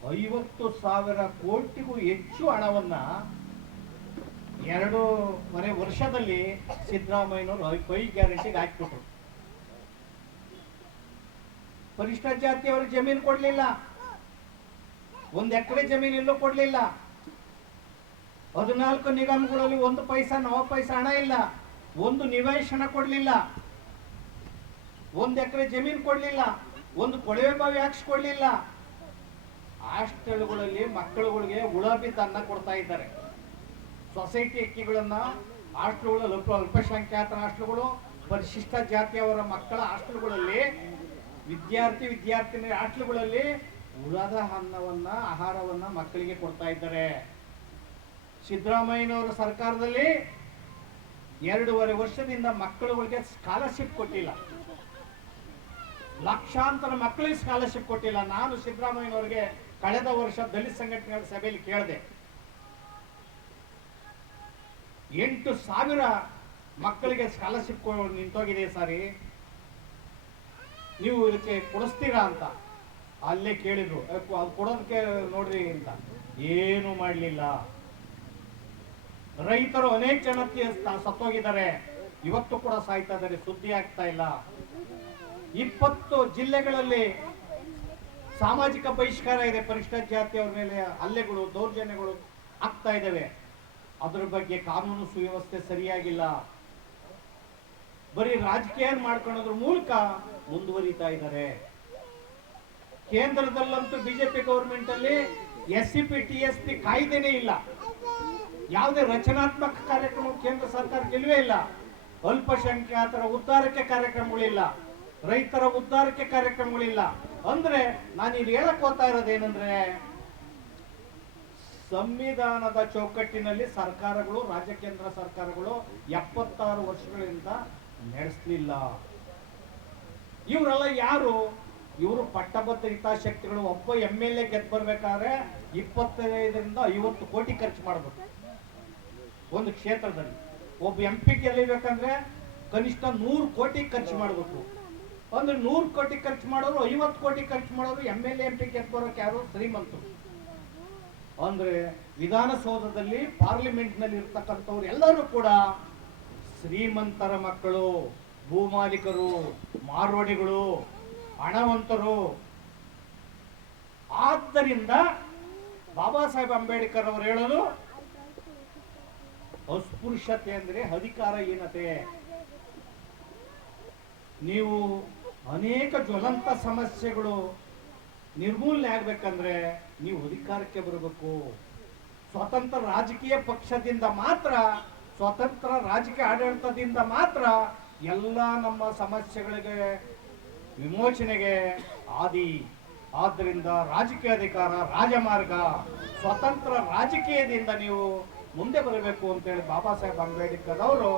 50,000 ಕೋಟಿಗೂ ಹೆಚ್ಚು ಹಣವನ್ನ 2.5 ವರ್ಷದಲ್ಲಿ ಸಿದ್ದರಾಮಯ್ಯನವರು 5 ಗ್ಯಾರಂಟಿಗೆ ಹಾಕಿಬಿಟ್ರು. ಪರಿಷ್ಠ ಜಾತಿಯವರು ಜಮೀನು ಕೊಡ್ಲಿಲ್ಲ, 1 ಎಕರೆ ಜಮೀನು ಎಲ್ಲೂ ಕೊಡ್ಲಿಲ್ಲ. 14 ನಿಗಮಗಳಲ್ಲಿ 1 ಪೈಸಾ 9 ಪೈಸಾ ಹಣ ಇಲ್ಲ, 1 ನಿವೇಶನ ಕೊಡ್ಲಿಲ್ಲ, 1 ಎಕರೆ ಜಮೀನು ಕೊಡ್ಲಿಲ್ಲ, 1 ಕೊಳವೆ ಬಾವಿ ಹಾಕ್ಸ್ಕೊಡ್ಲಿಲ್ಲ. ಹಾಸ್ಟೆಲ್ಗಳಲ್ಲಿ ಮಕ್ಕಳುಗಳಿಗೆ ಉಳಬಿದ್ದ ಅನ್ನ ಕೊಡ್ತಾ ಇದ್ದಾರೆ. ಸೊಸೈಟಿ ಅಕ್ಕಿಗಳನ್ನ ಹಾಸ್ಟೆಲ್ಗಳು, ಅಲ್ಪಸಂಖ್ಯಾತರ ಹಾಸ್ಟೆಲ್ಗಳು, ಪರಿಶಿಷ್ಟ ಜಾತಿಯವರ ಮಕ್ಕಳ ಹಾಸ್ಟೆಲ್ಗಳಲ್ಲಿ, ವಿದ್ಯಾರ್ಥಿನಿ ಹಾಸ್ಟೆಲ್ಗಳಲ್ಲಿ ಉಳದ ಅನ್ನವನ್ನ, ಆಹಾರವನ್ನ ಮಕ್ಕಳಿಗೆ ಕೊಡ್ತಾ ಇದ್ದಾರೆ. ಸಿದ್ದರಾಮಯ್ಯನವರ ಸರ್ಕಾರದಲ್ಲಿ 2.5 ವರ್ಷದಿಂದ ಮಕ್ಕಳುಗಳಿಗೆ ಸ್ಕಾಲರ್ಶಿಪ್ ಕೊಟ್ಟಿಲ್ಲ, ಲಕ್ಷಾಂತರ ಮಕ್ಕಳಿಗೆ ಸ್ಕಾಲರ್ಶಿಪ್ ಕೊಟ್ಟಿಲ್ಲ. ನಾನು ಸಿದ್ದರಾಮಯ್ಯನವರಿಗೆ ಕಳೆದ ವರ್ಷ ದಲಿತ ಸಂಘಟನೆಗಳ ಸಭೆಯಲ್ಲಿ ಕೇಳಿದೆ, 8,000 ಮಕ್ಕಳಿಗೆ ಸ್ಕಾಲರ್ಶಿಪ್ ನಿಂತೋಗಿದೆ ಸಾರಿ, ನೀವು ಇದಕ್ಕೆ ಕೊಡಿಸ್ತೀರಾ ಅಂತ. ಅಲ್ಲೇ ಕೇಳಿದ್ರು, ಅದು ಕೊಡೋದಕ್ಕೆ ನೋಡ್ರಿ ಅಂತ. ಏನು ಮಾಡಲಿಲ್ಲ. ರೈತರು ಅನೇಕ ಜನ ಸತ್ತೋಗಿದ್ದಾರೆ, ಇವತ್ತು ಕೂಡ ಸಾಯ್ತಾ ಇದ್ದಾರೆ, ಸುದ್ದಿ ಆಗ್ತಾ ಇಲ್ಲ. 20 ಜಿಲ್ಲೆಗಳಲ್ಲಿ ಸಾಮಾಜಿಕ ಬಹಿಷ್ಕಾರ ಇದೆ, ಪರಿಷ್ಠ ಜಾತಿಯವರ ಮೇಲೆ ಹಲ್ಲೆಗಳು, ದೌರ್ಜನ್ಯಗಳು ಆಗ್ತಾ ಇದ್ದಾವೆ. ಅದ್ರ ಬಗ್ಗೆ ಕಾನೂನು ಸುವ್ಯವಸ್ಥೆ ಸರಿಯಾಗಿಲ್ಲ. ಬರೀ ರಾಜಕೀಯ ಮಾಡ್ಕೊಳ್ಳೋದ್ರ ಮೂಲಕ ಮುಂದುವರಿತಾ ಇದ್ದಾರೆ. ಕೇಂದ್ರದಲ್ಲಂತೂ ಬಿಜೆಪಿ ಗೌರ್ಮೆಂಟ್ ಅಲ್ಲಿ SCP TSP ಕಾಯ್ದೆನೇ ಇಲ್ಲ. ಯಾವುದೇ ರಚನಾತ್ಮಕ ಕಾರ್ಯಕ್ರಮ ಕೇಂದ್ರ ಸರ್ಕಾರಕ್ಕೆ ಇಲ್ವೇ ಇಲ್ಲ. ಅಲ್ಪಸಂಖ್ಯಾತರ ಉದ್ಧಾರಕ್ಕೆ ಕಾರ್ಯಕ್ರಮಗಳಿಲ್ಲ, ರೈತರ ಉದ್ಧಾರಕ್ಕೆ ಕಾರ್ಯಕ್ರಮಗಳಿಲ್ಲ. ಅಂದ್ರೆ ನಾನು ಇಲ್ಲಿ ಹೇಳಕ್ ಹೋಗ್ತಾ ಇರೋದೇನಂದ್ರೆ, ಸಂವಿಧಾನದ ಚೌಕಟ್ಟಿನಲ್ಲಿ ಸರ್ಕಾರಗಳು, ರಾಜ್ಯ ಕೇಂದ್ರ ಸರ್ಕಾರಗಳು 76 ವರ್ಷಗಳಿಂದ ನಡೆಸಲಿಲ್ಲ. ಇವರೆಲ್ಲ ಯಾರು? ಇವರು ಪಟ್ಟಬದ್ಧ ಹಿತಾಸಕ್ತಿಗಳು. ಒಬ್ಬ MLA ಗೆದ್ದು ಬರ್ಬೇಕಾದ್ರೆ 25ರಿಂದ 50 ಕೋಟಿ ಖರ್ಚು ಮಾಡಬೇಕು ಒಂದು ಕ್ಷೇತ್ರದಲ್ಲಿ. ಒಬ್ಬ MP ಗೆಲ್ಲಬೇಕಂದ್ರೆ ಕನಿಷ್ಠ 100 ಕೋಟಿ ಖರ್ಚು ಮಾಡಬೇಕು. ಅಂದ್ರೆ 100 ಕೋಟಿ ಖರ್ಚು ಮಾಡೋರು, 50 ಕೋಟಿ ಖರ್ಚು ಮಾಡೋರು MLA MP ಗೆದ್ದು ಬರೋಕೆ ಯಾರು? ಶ್ರೀಮಂತರು. ಅಂದ್ರೆ ವಿಧಾನಸೌಧದಲ್ಲಿ, ಪಾರ್ಲಿಮೆಂಟ್ ನಲ್ಲಿ ಇರ್ತಕ್ಕಂಥವ್ರು ಎಲ್ಲರೂ ಕೂಡ ಶ್ರೀಮಂತರ ಮಕ್ಕಳು, ಭೂಮಾಲೀಕರು, ಮಾರ್ವಾಡಿಗಳು, ಹಣವಂತರು. ಆದ್ದರಿಂದ ಬಾಬಾ ಸಾಹೇಬ್ ಅಂಬೇಡ್ಕರ್ ಅವರು ಹೇಳೋದು, ಅಸ್ಪೃಶ್ಯತೆ ಅಂದ್ರೆ ಅಧಿಕಾರಹೀನತೆ. ನೀವು ಅನೇಕ ಜ್ವಲಂತ ಸಮಸ್ಯೆಗಳು ನಿರ್ಮೂಲನೆ ಆಗ್ಬೇಕಂದ್ರೆ ನೀವು ಅಧಿಕಾರಕ್ಕೆ ಬರಬೇಕು. ಸ್ವತಂತ್ರ ರಾಜಕೀಯ ಪಕ್ಷದಿಂದ ಮಾತ್ರ, ಸ್ವತಂತ್ರ ರಾಜಕೀಯ ಆಡಳಿತದಿಂದ ಮಾತ್ರ ಎಲ್ಲ ನಮ್ಮ ಸಮಸ್ಯೆಗಳಿಗೆ ವಿಮೋಚನೆಗೆ ಆದಿ. ಆದ್ದರಿಂದ ರಾಜಕೀಯ ಅಧಿಕಾರ, ರಾಜಮಾರ್ಗ, ಸ್ವತಂತ್ರ ರಾಜಕೀಯದಿಂದ ನೀವು ಮುಂದೆ ಬರಬೇಕು ಅಂತೇಳಿ ಬಾಬಾ ಸಾಹೇಬ್ ಅಂಬೇಡ್ಕರ್ ಅವರು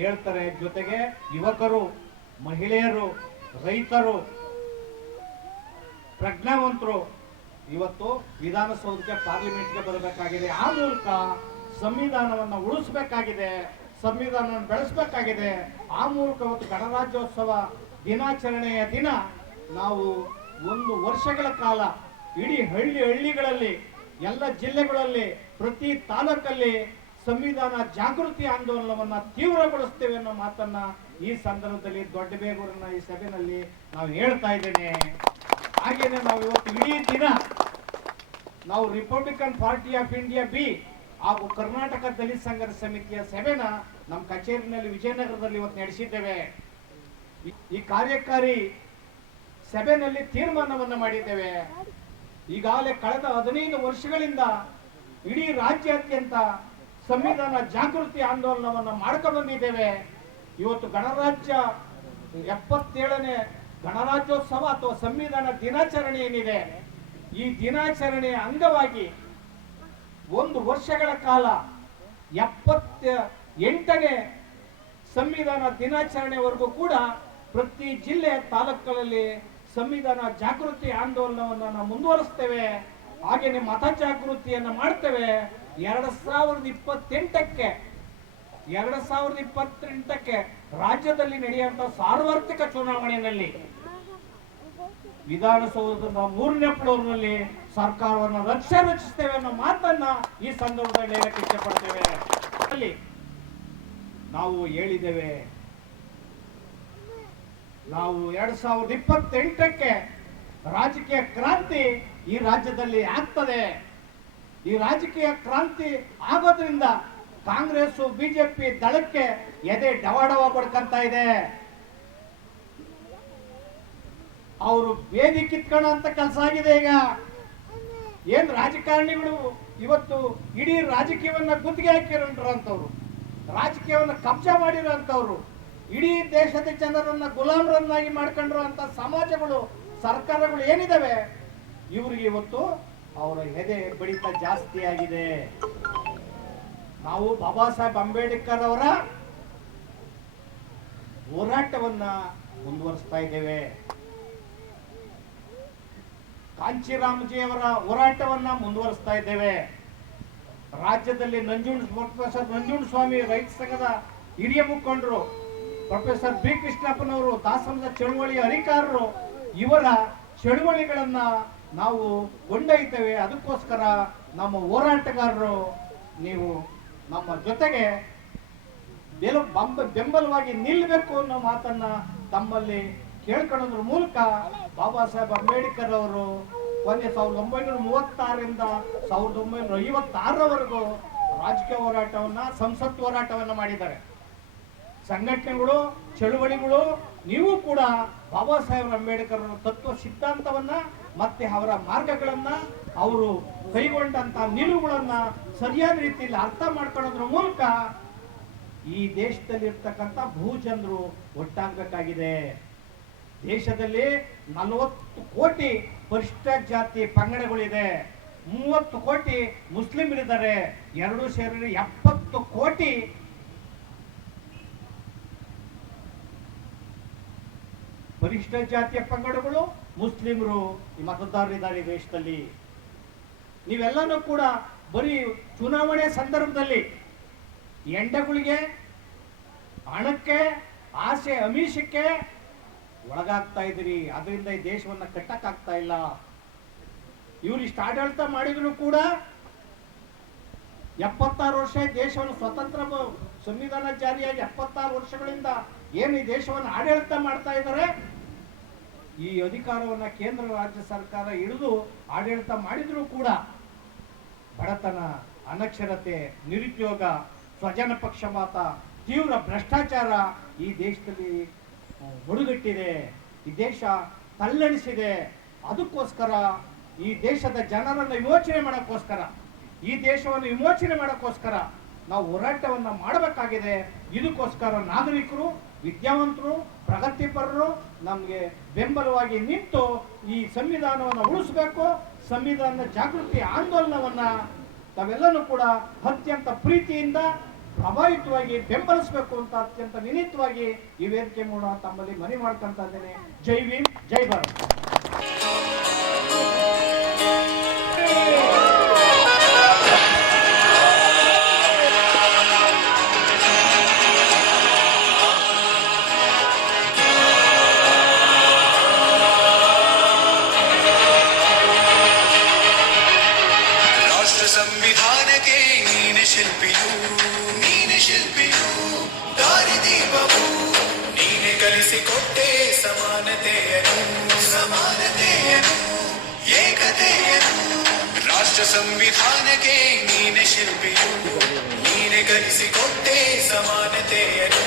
ಹೇಳ್ತಾರೆ. ಜೊತೆಗೆ ಯುವಕರು, ಮಹಿಳೆಯರು, ರೈತರು, ಪ್ರಜ್ಞಾವಂತರು ಇವತ್ತು ವಿಧಾನಸೌಧಕ್ಕೆ, ಪಾರ್ಲಿಮೆಂಟ್ಗೆ ಬರಬೇಕಾಗಿದೆ. ಆ ಮೂಲಕ ಸಂವಿಧಾನವನ್ನು ಉಳಿಸಬೇಕಾಗಿದೆ, ಸಂವಿಧಾನವನ್ನು ಬೆಳೆಸಬೇಕಾಗಿದೆ. ಆ ಮೂಲಕ ಇವತ್ತು ಗಣರಾಜ್ಯೋತ್ಸವ ದಿನಾಚರಣೆಯ ದಿನ ನಾವು 1 ವರ್ಷಗಳ ಕಾಲ ಇಡೀ ಹಳ್ಳಿಗಳಲ್ಲಿ, ಎಲ್ಲ ಜಿಲ್ಲೆಗಳಲ್ಲಿ, ಪ್ರತಿ ತಾಲೂಕಲ್ಲಿ ಸಂವಿಧಾನ ಜಾಗೃತಿ ಆಂದೋಲನವನ್ನ ತೀವ್ರಗೊಳಿಸ್ತೇವೆ ಅನ್ನೋ ಮಾತನ್ನ ಈ ಸಂದರ್ಭದಲ್ಲಿ ದೊಡ್ಡಬೇಗೂರಿನ ಈ ಸಭೆಯಲ್ಲಿ ನಾವು ಹೇಳ್ತಾ ಇದ್ದೇನೆ. ಹಾಗೇನೆ ನಾವು ಇವತ್ತು ಇಡೀ ದಿನ ನಾವು Republican party of India B ಹಾಗೂ ಕರ್ನಾಟಕ ದಲಿತ ಸಂಘರ್ಷ ಸಮಿತಿಯ ಸಭೆನ ನಮ್ಮ ಕಚೇರಿನಲ್ಲಿ ವಿಜಯನಗರದಲ್ಲಿ ಇವತ್ತು ನಡೆಸಿದ್ದೇವೆ. ಈ ಕಾರ್ಯಕಾರಿ ಸಭೆಯಲ್ಲಿ ತೀರ್ಮಾನವನ್ನು ಮಾಡಿದ್ದೇವೆ. ಈಗಾಗಲೇ ಕಳೆದ 15 ವರ್ಷಗಳಿಂದ ಇಡೀ ರಾಜ್ಯಾದ್ಯಂತ ಸಂವಿಧಾನ ಜಾಗೃತಿ ಆಂದೋಲನವನ್ನು ಮಾಡ್ಕೊಂಡು ಬಂದಿದ್ದೇವೆ. ಇವತ್ತು ಗಣರಾಜ್ಯ 77ನೇ ಗಣರಾಜ್ಯೋತ್ಸವ ಅಥವಾ ಸಂವಿಧಾನ ದಿನಾಚರಣೆ ಏನಿದೆ, ಈ ದಿನಾಚರಣೆಯ ಅಂಗವಾಗಿ 1 ವರ್ಷಗಳ ಕಾಲ 78ನೇ ಸಂವಿಧಾನ ದಿನಾಚರಣೆವರೆಗೂ ಕೂಡ ಪ್ರತಿ ಜಿಲ್ಲೆ ತಾಲೂಕುಗಳಲ್ಲಿ ಸಂವಿಧಾನ ಜಾಗೃತಿ ಆಂದೋಲನವನ್ನು ನಾವು ಮುಂದುವರಿಸ್ತೇವೆ. ಹಾಗೆಯೇ ಮತ ಜಾಗೃತಿಯನ್ನು ಮಾಡ್ತೇವೆ. 2028ಕ್ಕೆ ರಾಜ್ಯದಲ್ಲಿ ನಡೆಯುವಂತಹ ಸಾರ್ವತ್ರಿಕ ಚುನಾವಣೆಯಲ್ಲಿ ವಿಧಾನಸೌಧದ 3ನೇ ಫ್ಲೋರ್ನಲ್ಲಿ ಸರ್ಕಾರವನ್ನು ರಚಿಸ್ತೇವೆ ಅನ್ನೋ ಮಾತನ್ನ ಈ ಸಂದರ್ಭದಲ್ಲಿ ಹೇಳಕ್ಕೆ ಇಷ್ಟಪಡ್ತೇವೆ. ಅಲ್ಲಿ ನಾವು ಹೇಳಿದ್ದೇವೆ, ನಾವು 2028ಕ್ಕೆ ರಾಜಕೀಯ ಕ್ರಾಂತಿ ಈ ರಾಜ್ಯದಲ್ಲಿ ಆಗ್ತದೆ. ಈ ರಾಜಕೀಯ ಕ್ರಾಂತಿ ಆಗೋದ್ರಿಂದ ಕಾಂಗ್ರೆಸ್ ಬಿಜೆಪಿ ದಳಕ್ಕೆ ಎದೆ ಡವಾಡವ ಬಡ್ಕಂತ ಇದೆ. ಅವರು ಬೇದಿ ಕಿತ್ಕೊಳ್ಳೋ ಅಂತ ಕೆಲಸ ಆಗಿದೆ. ಈಗ ಏನ್ ರಾಜಕಾರಣಿಗಳು ಇವತ್ತು ಇಡೀ ರಾಜಕೀಯವನ್ನ ಗುತ್ತಿಗೆ ಹಾಕಿರೋಂಥವ್ರು, ರಾಜಕೀಯವನ್ನ ಕಬ್ಜಾ ಮಾಡಿರೋಂಥವ್ರು, ಇಡೀ ದೇಶದ ಜನರನ್ನ ಗುಲಾಮರನ್ನಾಗಿ ಮಾಡ್ಕೊಂಡಿರುವಂತ ಸಮಾಜಗಳು, ಸರ್ಕಾರಗಳು ಏನಿದಾವೆ, ಇವ್ರಿಗೆ ಇವತ್ತು ಅವರ ಎದೆ ಬಡಿತ ಜಾಸ್ತಿ ಆಗಿದೆ. ನಾವು ಬಾಬಾ ಸಾಹೇಬ್ ಅಂಬೇಡ್ಕರ್ ಅವರ ಹೋರಾಟವನ್ನ ಮುಂದುವರಿಸ್ತಾ ಇದ್ದೇವೆ. ಕಾಂಚಿರಾಮಜಿಯವರ ಹೋರಾಟವನ್ನ ಮುಂದುವರಿಸ್ತಾ ಇದ್ದೇವೆ. ರಾಜ್ಯದಲ್ಲಿ ಪ್ರೊಫೆಸರ್ ನಂಜುಂಡಸ್ವಾಮಿ ರೈತ ಸಂಘದ ಹಿರಿಯ ಮುಖಂಡರು, ಪ್ರೊಫೆಸರ್ ಬಿ ಕೃಷ್ಣಪ್ಪನವರು ದಾಸಮದ ಚಳುವಳಿಯ ಅಧಿಕಾರರು, ಇವರ ಚಳುವಳಿಗಳನ್ನ ನಾವು ಕೊಂಡೊಯ್ತೇವೆ. ಅದಕ್ಕೋಸ್ಕರ ನಮ್ಮ ಹೋರಾಟಗಾರರು ನೀವು ನಮ್ಮ ಜೊತೆಗೆ ಬೆಂಬಲವಾಗಿ ನಿಲ್ಲಬೇಕು ಅನ್ನೋ ಮಾತನ್ನ ತಮ್ಮಲ್ಲಿ ಕೇಳ್ಕೊಳ್ಳೋದ್ರ ಮೂಲಕ ಬಾಬಾ ಸಾಹೇಬ್ ಅಂಬೇಡ್ಕರ್ ಅವರು 1936ರಿಂದ 1956ರವರೆಗೂ ರಾಜಕೀಯ ಹೋರಾಟವನ್ನ, ಸಂಸತ್ ಹೋರಾಟವನ್ನ ಮಾಡಿದ್ದಾರೆ. ಸಂಘಟನೆಗಳು, ಚಳುವಳಿಗಳು, ನೀವು ಕೂಡ ಬಾಬಾ ಸಾಹೇಬ್ ಅಂಬೇಡ್ಕರ್ ಅವರ ತತ್ವ ಸಿದ್ಧಾಂತವನ್ನ ಮತ್ತೆ ಅವರ ಮಾರ್ಗಗಳನ್ನ, ಅವರು ಕೈಗೊಂಡಂತ ನಿಲುವುಗಳನ್ನ ಸರಿಯಾದ ರೀತಿಯಲ್ಲಿ ಅರ್ಥ ಮಾಡ್ಕೊಳ್ಳೋದ್ರ ಮೂಲಕ ಈ ದೇಶದಲ್ಲಿ ಇರ್ತಕ್ಕಂಥ ಭೂಜನರು ಒಟ್ಟಾಗಬೇಕಾಗಿದೆ. ದೇಶದಲ್ಲಿ 40 ಕೋಟಿ ಪರಿಶಿಷ್ಟ ಜಾತಿ ಪಂಗಡಗಳಿದೆ, 30 ಕೋಟಿ ಮುಸ್ಲಿಮರಿದ್ದಾರೆ, 2 ಸೇರಿ 70 ಕೋಟಿ ಪರಿಶಿಷ್ಟ ಜಾತಿಯ ಪಂಗಡಗಳು, ಮುಸ್ಲಿಮರು ಈ ಮತದಾರರಿದ್ದಾರೆ ಈ ದೇಶದಲ್ಲಿ. ನೀವೆಲ್ಲನೂ ಕೂಡ ಬರೀ ಚುನಾವಣೆ ಸಂದರ್ಭದಲ್ಲಿ ಎಂಡಗಳಿಗೆ, ಹಣಕ್ಕೆ, ಆಸೆ ಅಮೀಷಕ್ಕೆ ಒಳಗಾಗ್ತಾ ಇದ್ದೀರಿ. ಅದರಿಂದ ಈ ದೇಶವನ್ನ ಕಟ್ಟಕ್ಕಾಗ್ತಾ ಇಲ್ಲ. ಇವ್ರು ಇಷ್ಟ ಆಡಳಿತ ಮಾಡಿದ್ರು ಕೂಡ 76 ವರ್ಷ ದೇಶವನ್ನು ಸ್ವತಂತ್ರ ಸಂವಿಧಾನ ಜಾರಿಯಾಗಿ 76 ವರ್ಷಗಳಿಂದ ಏನು ಈ ದೇಶವನ್ನು ಆಡಳಿತ ಮಾಡ್ತಾ ಇದ್ದಾರೆ, ಈ ಅಧಿಕಾರವನ್ನ ಕೇಂದ್ರ ರಾಜ್ಯ ಸರ್ಕಾರ ಹಿಡಿದು ಆಡಳಿತ ಮಾಡಿದ್ರು ಕೂಡ ಬಡತನ, ಅನಕ್ಷರತೆ, ನಿರುದ್ಯೋಗ, ಸ್ವಜನ ಪಕ್ಷಪಾತ, ತೀವ್ರ ಭ್ರಷ್ಟಾಚಾರ ಈ ದೇಶದಲ್ಲಿ ಮುಳುಗಟ್ಟಿದೆ. ಈ ದೇಶ ತಲ್ಲಣಿಸಿದೆ. ಅದಕ್ಕೋಸ್ಕರ ಈ ದೇಶದ ಜನರನ್ನು ವಿಮೋಚನೆ ಮಾಡೋಕ್ಕೋಸ್ಕರ, ಈ ದೇಶವನ್ನು ವಿಮೋಚನೆ ಮಾಡೋಕ್ಕೋಸ್ಕರ ನಾವು ಹೋರಾಟವನ್ನ ಮಾಡಬೇಕಾಗಿದೆ. ಇದಕ್ಕೋಸ್ಕರ ನಾಗರಿಕರು, ವಿದ್ಯಾವಂತರು, ಪ್ರಗತಿಪರರು ನಮಗೆ ಬೆಂಬಲವಾಗಿ ನಿಂತು ಈ ಸಂವಿಧಾನವನ್ನು ಉಳಿಸಬೇಕು. ಸಂವಿಧಾನದ ಜಾಗೃತಿ ಆಂದೋಲನವನ್ನ ತಾವೆಲ್ಲನೂ ಕೂಡ ಅತ್ಯಂತ ಪ್ರೀತಿಯಿಂದ ಪ್ರಭಾವಿತವಾಗಿ ಬೆಂಬಲಿಸಬೇಕು ಅಂತ ಅತ್ಯಂತ ವಿನೀತವಾಗಿ ಈ ವೇದಿಕೆ ಮೂಲಕ ತಮ್ಮಲ್ಲಿ ಮನವಿ ಮಾಡ್ಕೊಂತ ಇದ್ದೇನೆ. ಜೈ ಭೀಮ್, ಜೈ ಭಾರತ್. ಸಂವಿಧಾನಕ್ಕೆ ನೀನೆ ಶಿಲ್ಪಿಯು, ನೀನೆ ಶಿಲ್ಪಿಯು, ದಾರಿದೀಪವು ನೀನೆ ಕಲಿಸಿಕೊಟ್ಟೆ ಸಮಾನತೆಯನ್ನು, ಸಮಾನತೆಯನ್ನು, ಏಕತೆಯನ್ನು. ರಾಷ್ಟ್ರ ಸಂವಿಧಾನಕ್ಕೆ ನೀನೆ ಶಿಲ್ಪಿಯು, ನೀನೆ ಕಲಿಸಿಕೊಟ್ಟೆ ಸಮಾನತೆಯನ್ನು.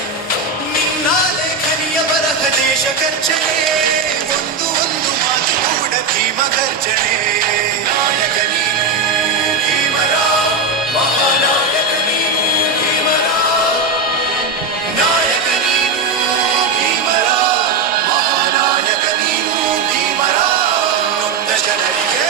ನಿನ್ನ ಲೇಖನಿಯ ಬರಹ ದೇಶ ಚರ್ಚೆಗೆ ಒಂದು ಒಂದು ಮಾತು ಕೂಡ ಭೀಮ ಗರ್ಜನೆ ನಾಯಕ ನೀನು ಭೀಮರ ಮಹಾನಾಯಕ ನೀನು ಭೀಮರ ನಾಯಕ ನೀನು ಭೀಮರ ಮಹಾನಾಯಕ ನೀನು ಭೀಮರ ನೊಂದ ಜನರಿಗೆ